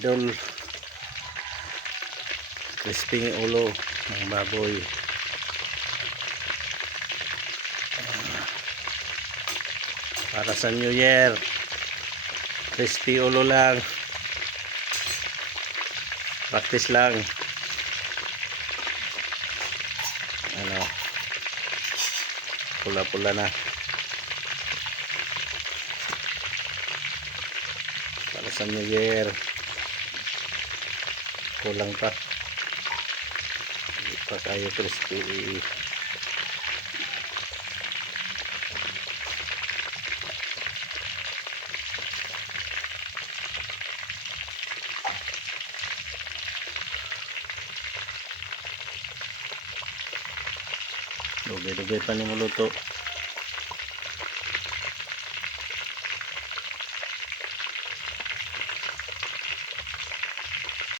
idol, crispy ulo ng baboy. Para sa New Year, crispy ulo lang, practice lang. Ano, pula-pula na para sa New Year. Kulang pa, hindi pa kayo crispy. Dugay-dugay pa ni muluto.